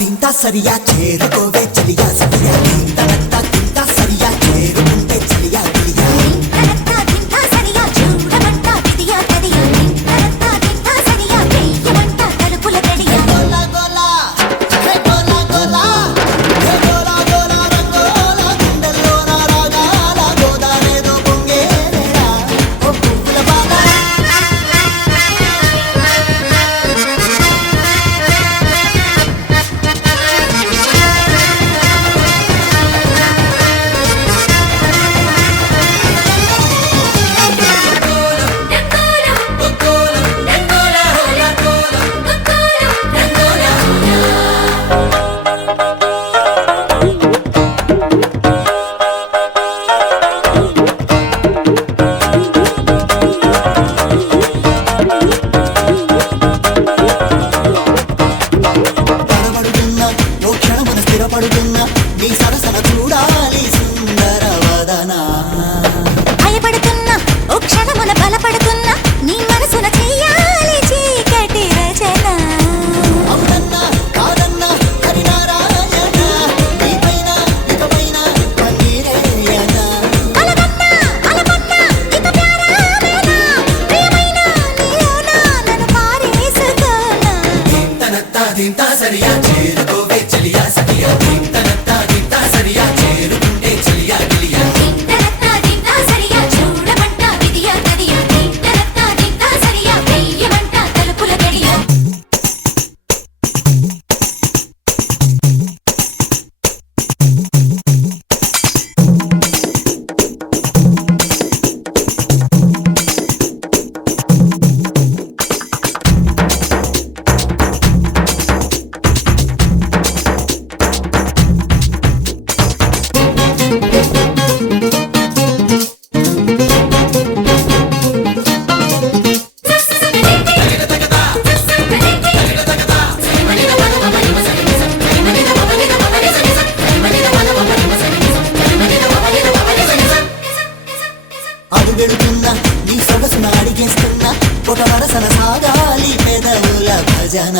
దింతా సరియా చేరుకోవే చలియా సరియా దింతా దింతా సరియా చేరుకుంటే చలియా గిలియా దింతా దింతా సరియా చూడమంట విదియా కదియా దింతా దింతా సరియా వేయమంట తలుపుల గడియా గోలా గోలా హే గోలా గోలా హే గోలా గోలా రంగోలా గుండెల్లో నా రాగాల గోదారేదో పొంగేరా ఓ పువ్వుల బాల పడుతున్నా నీ సరసన చూడాలి సుందర వదనా భయపడుతున్నా ఓ క్షణమున బలపడుతున్నా నీ మనసున చెయ్యాలి చీకటి రచన అవునన్నా కాదన్నా హరినారాయణ నీపైన ఇకపైన కన్నీరేయన కలగన్నా అలపన్నా ఇక ప్యారామేనా ప్రియమైన నీలోనా నన్ను పారేసుకోనా దింతనత్తా దింతా సరియా చేరుకోవే చలియా సఖియా దింతనత్తా దింతా సరియా చేరుకుంటే చలియా గిలియా దింతా దింతా సరియా చూడమంట విదియా కదియా దింతా దింతా సరియా వేయమంట తలుపుల గడియా అడుగెడుతున్నా నీ సొగసున అడిగేస్తున్నా ఒక వరసన సాగాలి పెదవుల భజన